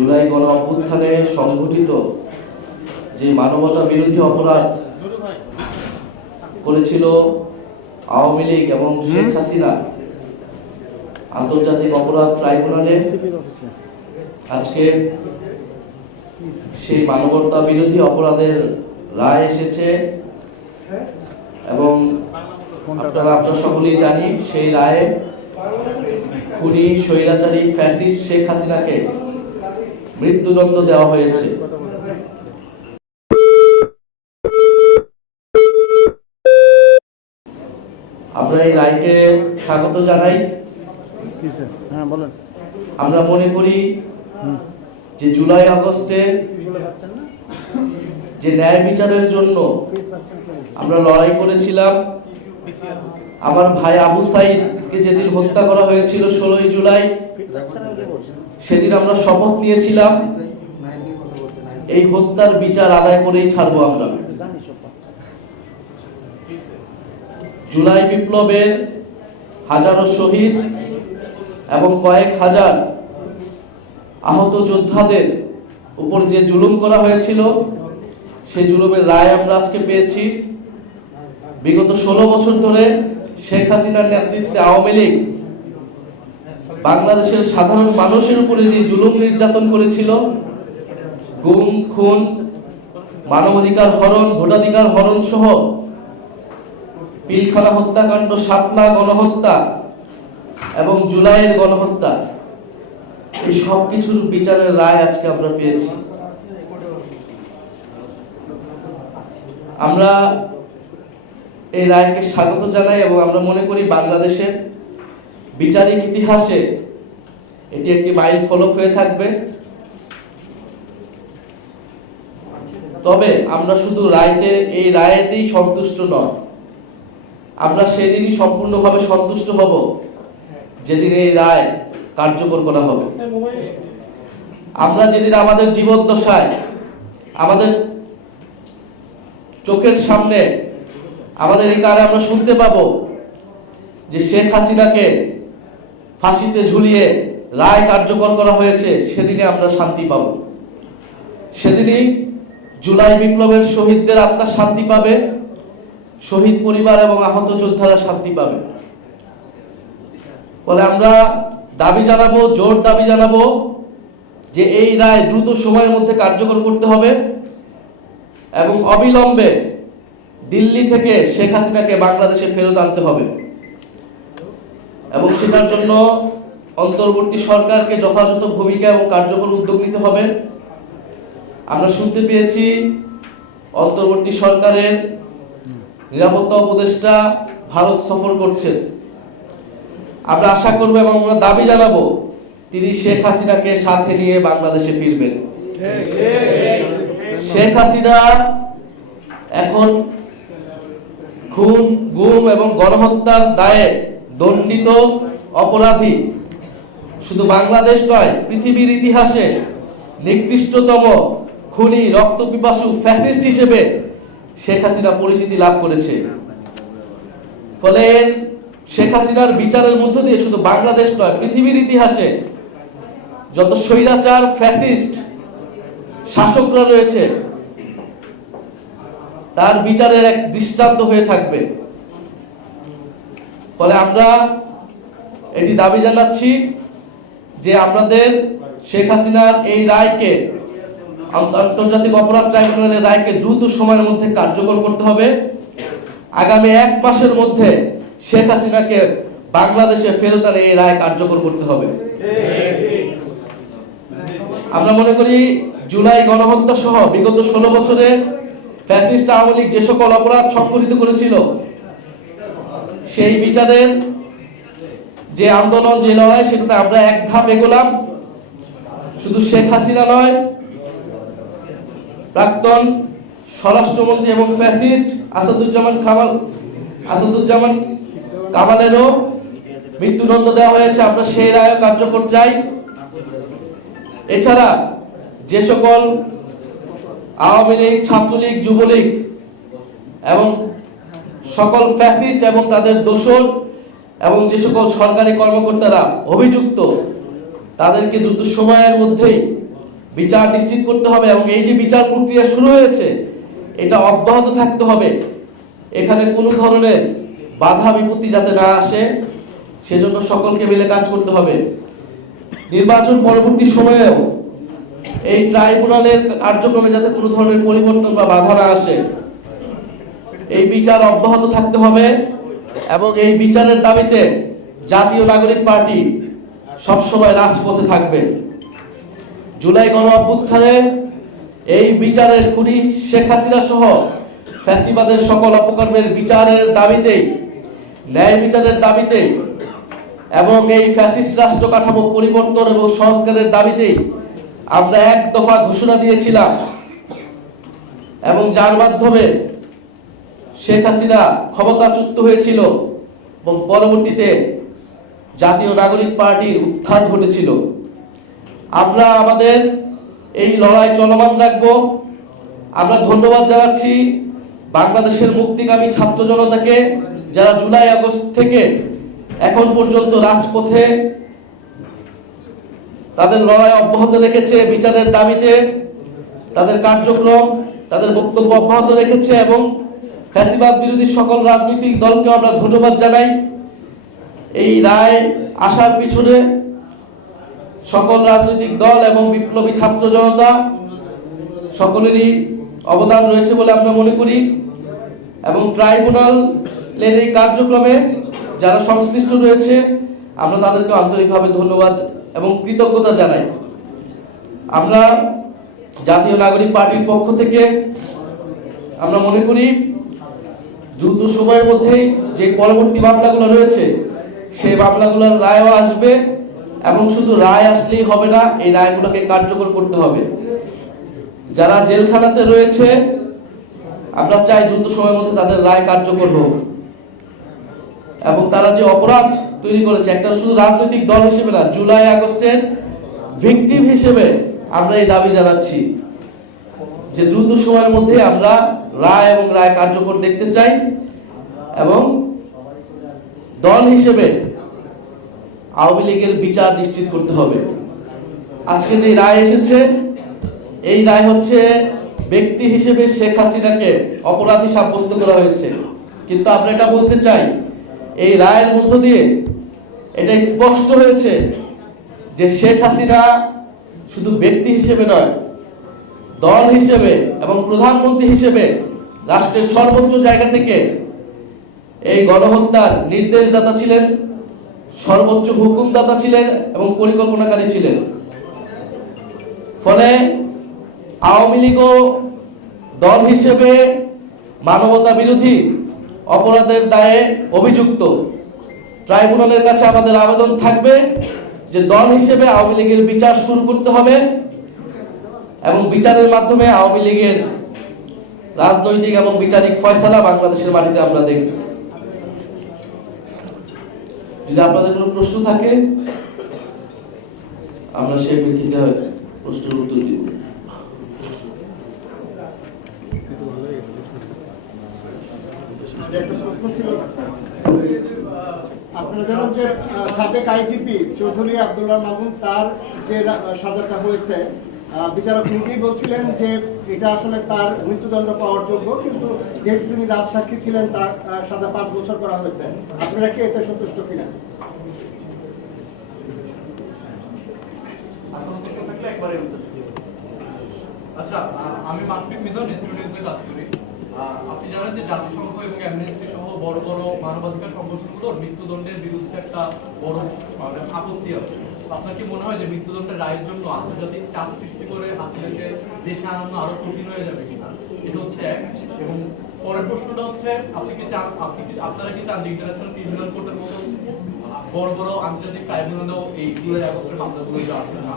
জুলাই গণ অভ্যুত্থানে সংঘটিত যে মানবতা বিরোধী অপরাধ করেছিল আওয়ামী লীগ এবং শেখ হাসিনা আন্তর্জাতিক অপরাধ ট্রাইব্যুনালে, আজকে সেই মানবতা বিরোধী অপরাধের রায় এসেছে এবং আপনারা আপনারা সকলেই জানি সেই রায়ে খুনি, স্বৈরাচারী, ফ্যাসিস্ট শেখ হাসিনাকে মৃত্যুদণ্ড দেওয়া হয়েছে। আমরা এই রায়কে স্বাগত জানাই। হ্যাঁ আমরা মনে করি যে জুলাই আগস্টে যে ন্যায় বিচারের জন্য আমরা লড়াই করেছিলাম আমার ভাই আবু সাইদকে যেদিন হত্যা করা হয়েছিল ষোলোই জুলাই সেদিন আমরা শপথ নিয়েছিলাম, এই হত্যার বিচার আদায় করেই ছাড়বো আমরা। জুলাই বিপ্লবের হাজারো শহীদ এবং কয়েক হাজার আহত যোদ্ধাদের উপর যে জুলুম করা হয়েছিল, সেই জুলুমের রায় আমরা আজকে পেয়েছি। বিগত ষোলো বছর ধরে শেখ হাসিনার নেতৃত্বে আওয়ামী লীগ বাংলাদেশের সাধারণ মানুষের উপরে যে জুলুম নির্যাতন করেছিল, গুম, খুন, মানবাধিকার হরণ, ভোটাধিকার হরণ সহ পিলখানা হত্যাকাণ্ড, শাপলা গণহত্যা এবং জুলাইয়ের গণহত্যা, এই সব কিছুর বিচারের রায় আজকে আমরা পেয়েছি। আমরা এই রায়কে স্বাগত জানাই এবং আমরা মনে করি বাংলাদেশের বিচারিক ইতিহাসে এটি একটি মাইল ফলক হয়ে থাকবে। তবে আমরা শুধু রায়তে, এই রায়েতেই সন্তুষ্ট নয়। আমরা সেদিনই সম্পূর্ণভাবে সন্তুষ্ট হব, যেদিন এই রায় কার্যকর করা হবে। আমরা যেদিন আমাদের জীবদ্দশায়, আমাদের চোখের সামনে, আমাদের এই কারে আমরা শুনতে পাবো যে শেখ হাসিনাকে ফাঁসিতে ঝুলিয়ে রায় কার্যকর করা হয়েছে, সেদিনে আমরা শান্তি পাব। সেদিনই জুলাই বিপ্লবের শহীদদের আত্মা শান্তি পাবে, শহীদ পরিবার এবং আহত যোদ্ধারা শান্তি পাবে। ফলে আমরা দাবি জানাব, জোর দাবি জানাব যে এই রায় দ্রুত সময়ের মধ্যে কার্যকর করতে হবে এবং অবিলম্বে দিল্লি থেকে শেখ হাসিনাকে বাংলাদেশে ফেরত আনতে হবে। এবং সেটার জন্য অন্তর্বর্তী সরকারকে যথাযথ ভূমিকা এবং কার্যকর উদ্যোগ নিতে হবে। আমরা শুনতে পেয়েছি অন্তর্বর্তী সরকারের নিরাপত্তা উপদেষ্টা ভারত সফর করছেন। আমরা আশা করব এবং আমরা দাবি জানাব তিনি শেখ হাসিনাকে সাথে নিয়ে বাংলাদেশে ফিরবেন। শেখ হাসিনা এখন খুন, গুম এবং গণহত্যার দায়ে দণ্ডিত অপরাধী। শুধু বাংলাদেশ নয়, পৃথিবীর ইতিহাসে নিকৃষ্টতম খুনি রক্তপিপাসু ফ্যাসিস্ট হিসেবে শেখ হাসিনা পরিচিতি লাভ করেছে। ফলে শেখ হাসিনার বিচারের মধ্য দিয়ে শুধু বাংলাদেশ নয়, পৃথিবীর ইতিহাসে যত স্বৈরাচার ফ্যাসিস্ট শাসকরা রয়েছে, তার বিচারের এক দৃষ্টান্ত হয়ে থাকবে। ফলে আমরা এটি দাবি জানাচ্ছি যে আমাদের শেখ হাসিনার এই রায়কে আন্তর্জাতিক অপরাধ ট্রাইব্যুনালের রায়কে দ্রুত সময়ের মধ্যে কার্যকর করতে হবে। আগামী এক মাসের মধ্যে শেখ হাসিনাকে বাংলাদেশে ফেরত আনে এই রায় কার্যকর করতে হবে। আমরা মনে করি জুলাই গণহত্যা সহ বিগত ষোলো বছরে ফ্যাসিস্ট আওয়ামী লীগ যে সকল অপরাধ সংগঠিত করেছিল সেই বিচারের যে আন্দোলন যে লড়াই, সেটাতে আমরা এক ধাপ এগোলাম। শুধু শেখ হাসিনা নয়, প্রাক্তন স্বরাষ্ট্রমন্ত্রী এবং ফ্যাসিস্ট আসাদুজ্জামান কামাল আসাদুজ্জামান কামালেরও মৃত্যুদণ্ড দেওয়া হয়েছে। আমরা সেই রায় কার্যকর চাই। এছাড়া যে সকল আওয়ামী লীগ, ছাত্রলীগ, যুবলীগ এবং সকল ফ্যাসিস্ট এবং তাদের দোসর এবং যে সকল সরকারি কর্মকর্তারা অভিযুক্ত, তাদেরকে দ্রুত সময়ের মধ্যেই বিচার নিশ্চিত করতে হবে এবং এই যে বিচার প্রক্রিয়া শুরু হয়েছে, এটা অব্যাহত থাকতে হবে। এখানে কোনো ধরনের বাধা বিপত্তি যাতে না আসে, সেজন্য সকলকে মিলে কাজ করতে হবে। নির্বাচন পরবর্তী সময়েও এই ট্রাইব্যুনালের কার্যক্রমে যাতে কোনো ধরনের পরিবর্তন বা বাধা না আসে এই বিচার অব্যাহত থাকতে হবে এবং এই বিচারের দাবিতে জাতীয় নাগরিক পার্টি সবসময় রাজপথে থাকবে। জুলাই গণ অভ্যুত্থানে এই বিচারের খুনি শেখ হাসিনা সহ ফ্যাসিবাদের সকল অপকর্মের বিচারের দাবিতে, ন্যায় বিচারের দাবিতে এবং এই ফ্যাসিস্ট রাষ্ট্র কাঠামো পরিবর্তন এবং সংস্কারের দাবিতে আমরা এক দফা ঘোষণা দিয়েছিলাম এবং যার মাধ্যমে শেখ হাসিনা ক্ষমতাচ্যুত হয়েছিল এবং পরবর্তীতে জাতীয় নাগরিক পার্টির উত্থান ঘটেছিল। আমরা আমাদের এই লড়াই চলমান রাখব। আমরা ধন্যবাদ জানাচ্ছি বাংলাদেশের মুক্তিকামী ছাত্র জনতাকে যারা জুলাই আগস্ট থেকে এখন পর্যন্ত রাজপথে তাদের লড়াই অব্যাহত রেখেছে বিচারের দাবিতে, তাদের কার্যক্রম, তাদের বক্তব্য অব্যাহত রেখেছে এবং ফ্যাসিবাদ বিরোধী সকল রাজনৈতিক দলকে আমরা ধন্যবাদ জানাই। এই রায় আসার পিছনে সকল রাজনৈতিক দল এবং বিপ্লবী ছাত্র জনতা সকলেরই অবদান রয়েছে বলে আমরা মনে করি এবং ট্রাইব্যুনালের এই কার্যক্রমে যারা সংশ্লিষ্ট রয়েছে, আমরা তাদেরকে আন্তরিকভাবে ধন্যবাদ এবং কৃতজ্ঞতা জানাই। আমরা জাতীয় নাগরিক পার্টির পক্ষ থেকে আমরা মনে করি দ্রুত সময়ের মধ্যেই যে পরবর্তী মামলাগুলো রয়েছে সেই মামলাগুলোর রায়ও আসবে এবং শুধু রায় আসলেই হবে না, এই রায়গুলোকে কার্যকর করতে হবে। যারা জেলখানাতে রয়েছে, আমরা চাই দ্রুত সময়ের মধ্যে তাদের রায় কার্যকর হোক। এবং তারা যে অপরাধ তৈরি করেছে, একটা শুধু রাজনৈতিক দল হিসেবে না, জুলাই আগস্টের ভিকটিম হিসেবে আমরা এই দাবি জানাচ্ছি যে দ্রুত সময়ের মধ্যে আমরা রায় এবং রায় কার্যকর দেখতে চাই এবং দল হিসেবে আওয়ামী লীগের বিচার নিশ্চিত করতে হবে। আজকে যে রায় এসেছে, এই রায় হচ্ছে ব্যক্তি হিসেবে শেখ হাসিনাকে অপরাধী সাব্যস্ত করা হয়েছে। কিন্তু আমরা এটা বলতে চাই, এই রায়ের মধ্য দিয়ে এটা স্পষ্ট হয়েছে যে শেখ হাসিনা শুধু ব্যক্তি হিসেবে নয় দল হিসেবে এবং প্রধানমন্ত্রী হিসেবে রাষ্ট্রের সর্বোচ্চ জায়গা থেকে এই গণহত্যার নির্দেশদাতা ছিলেন, সর্বোচ্চ হুকুমদাতা ছিলেন এবং পরিকল্পনাকারী ছিলেন। ফলে আওয়ামী লীগও দল হিসেবে মানবতা বিরোধী অপরাধের দায়ে অভিযুক্ত। ট্রাইব্যুনালের কাছে আমাদের আবেদন থাকবে যে দল হিসেবে আওয়ামী লীগের বিচার শুরু করতে হবে। এবং বিচারের মাধ্যমে আওয়ামী লীগের রাজনৈতিক এবং বিচারিক ফয়সালা বাংলাদেশের মাটিতে আমরা দেখব। যদি আপনাদের কোনো প্রশ্ন থাকে, আমরা সেই প্রেক্ষিতে প্রশ্নের উত্তর দিব। আপনারা জানেন যে সাবেক আইজিপি চৌধুরী আব্দুল্লাহ মামুন তার যে সাজাটা হয়েছে বিচারক নিজেই বলছিলেন যে এটা আসলে তার মৃত্যুদণ্ড পাওয়ার যোগ্য, কিন্তু যেহেতু তিনি রাজসাক্ষী ছিলেন, তার সাজা পাঁচ বছর করা হয়েছে। আপনারা কি এতে সন্তুষ্ট কিনা? আচ্ছা আমি মাসফিক নেত্র কাজ করি। আপনি জানেন যে জাতিসংঘ এবং অ্যামনেস্টি সহ বড় বড় মানবাধিকার সংগঠনগুলোর মৃত্যুদণ্ডের বিরুদ্ধে একটা বড় মানে আপত্তি আছে। আপনার কি মনে হয় যে মৃত্যুদণ্ডের রায়ের জন্য আন্তর্জাতিক চাপ করে হাসিনাকে দেশে আনানো আরও কঠিন হয়ে যাবে কিনা, এটা হচ্ছে এক। এবং পরের প্রশ্নটা হচ্ছে, আপনি কি চান আপনি কি আপনারা কি চান যে ইন্টারন্যাশনাল ক্রিমিনাল কোর্টের মতো বড় বড় আন্তর্জাতিক ট্রাইব্যুনালেও এই মামলাগুলো যে আসলে না?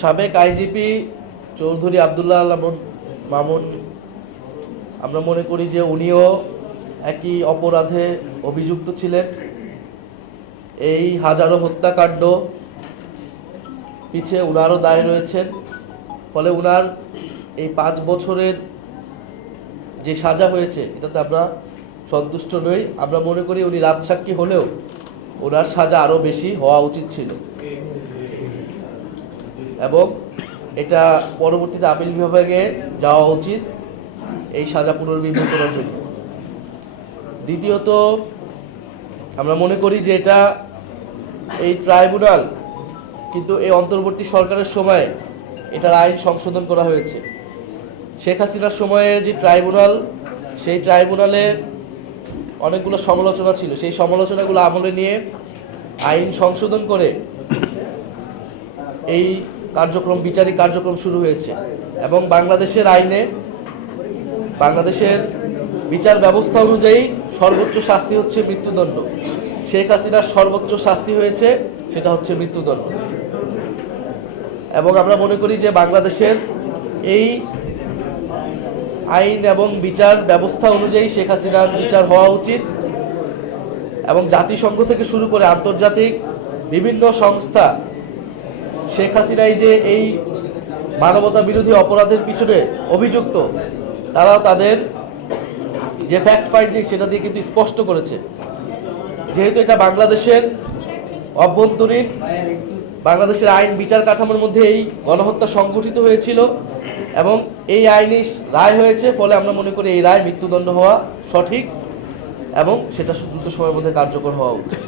সাবেক আইজিপি চৌধুরী আবদুল্লাহ আল মামুন- মামুন, আমরা মনে করি যে উনিও একই অপরাধে অভিযুক্ত ছিলেন। এই হাজারো হত্যাকাণ্ড পিছে উনারও দায় রয়েছেন। ফলে উনার এই পাঁচ বছরের যে সাজা হয়েছে, এটাতে আমরা সন্তুষ্ট নই। আমরা মনে করি উনি রাজসাক্ষী হলেও ওনার সাজা আরও বেশি হওয়া উচিত ছিল। এবং এটা পরবর্তীতে আপিল বিভাগে যাওয়া উচিত এই সাজা পুনর্বিবেচনার জন্য। দ্বিতীয়ত, আমরা মনে করি যে এটা এই ট্রাইব্যুনাল কিন্তু এই অন্তর্বর্তী সরকারের সময়ে এটার আইন সংশোধন করা হয়েছে। শেখ হাসিনার সময়ে যে ট্রাইব্যুনাল, সেই ট্রাইব্যুনালের অনেকগুলো সমালোচনা ছিল। সেই সমালোচনাগুলো আমলে নিয়ে আইন সংশোধন করে এই কার্যক্রম, বিচারিক কার্যক্রম শুরু হয়েছে এবং বাংলাদেশের আইনে, বাংলাদেশের বিচার ব্যবস্থা অনুযায়ী সর্বোচ্চ শাস্তি হচ্ছে মৃত্যুদণ্ড। শেখ হাসিনার সর্বোচ্চ শাস্তি হয়েছে, সেটা হচ্ছে মৃত্যুদণ্ড। এবং আমরা মনে করি যে বাংলাদেশের এই আইন এবং বিচার ব্যবস্থা অনুযায়ী শেখ হাসিনার বিচার হওয়া উচিত এবং জাতিসংঘ থেকে শুরু করে আন্তর্জাতিক বিভিন্ন সংস্থা, শেখ হাসিনাই যে এই মানবতা বিরোধী অপরাধের পিছনে অভিযুক্ত, তারাও তাদের যে ফ্যাক্ট ফাইন্ডিং সেটা দিয়ে কিন্তু স্পষ্ট করেছে। যেহেতু এটা বাংলাদেশের অভ্যন্তরীণ বাংলাদেশের আইন বিচার কাঠামোর মধ্যে এই গণহত্যা সংঘটিত হয়েছিল এবং এই আইনি রায় হয়েছে, ফলে আমরা মনে করি এই রায় মৃত্যুদণ্ড হওয়া সঠিক এবং সেটা দ্রুত সময়ের মধ্যে কার্যকর হওয়া উচিত।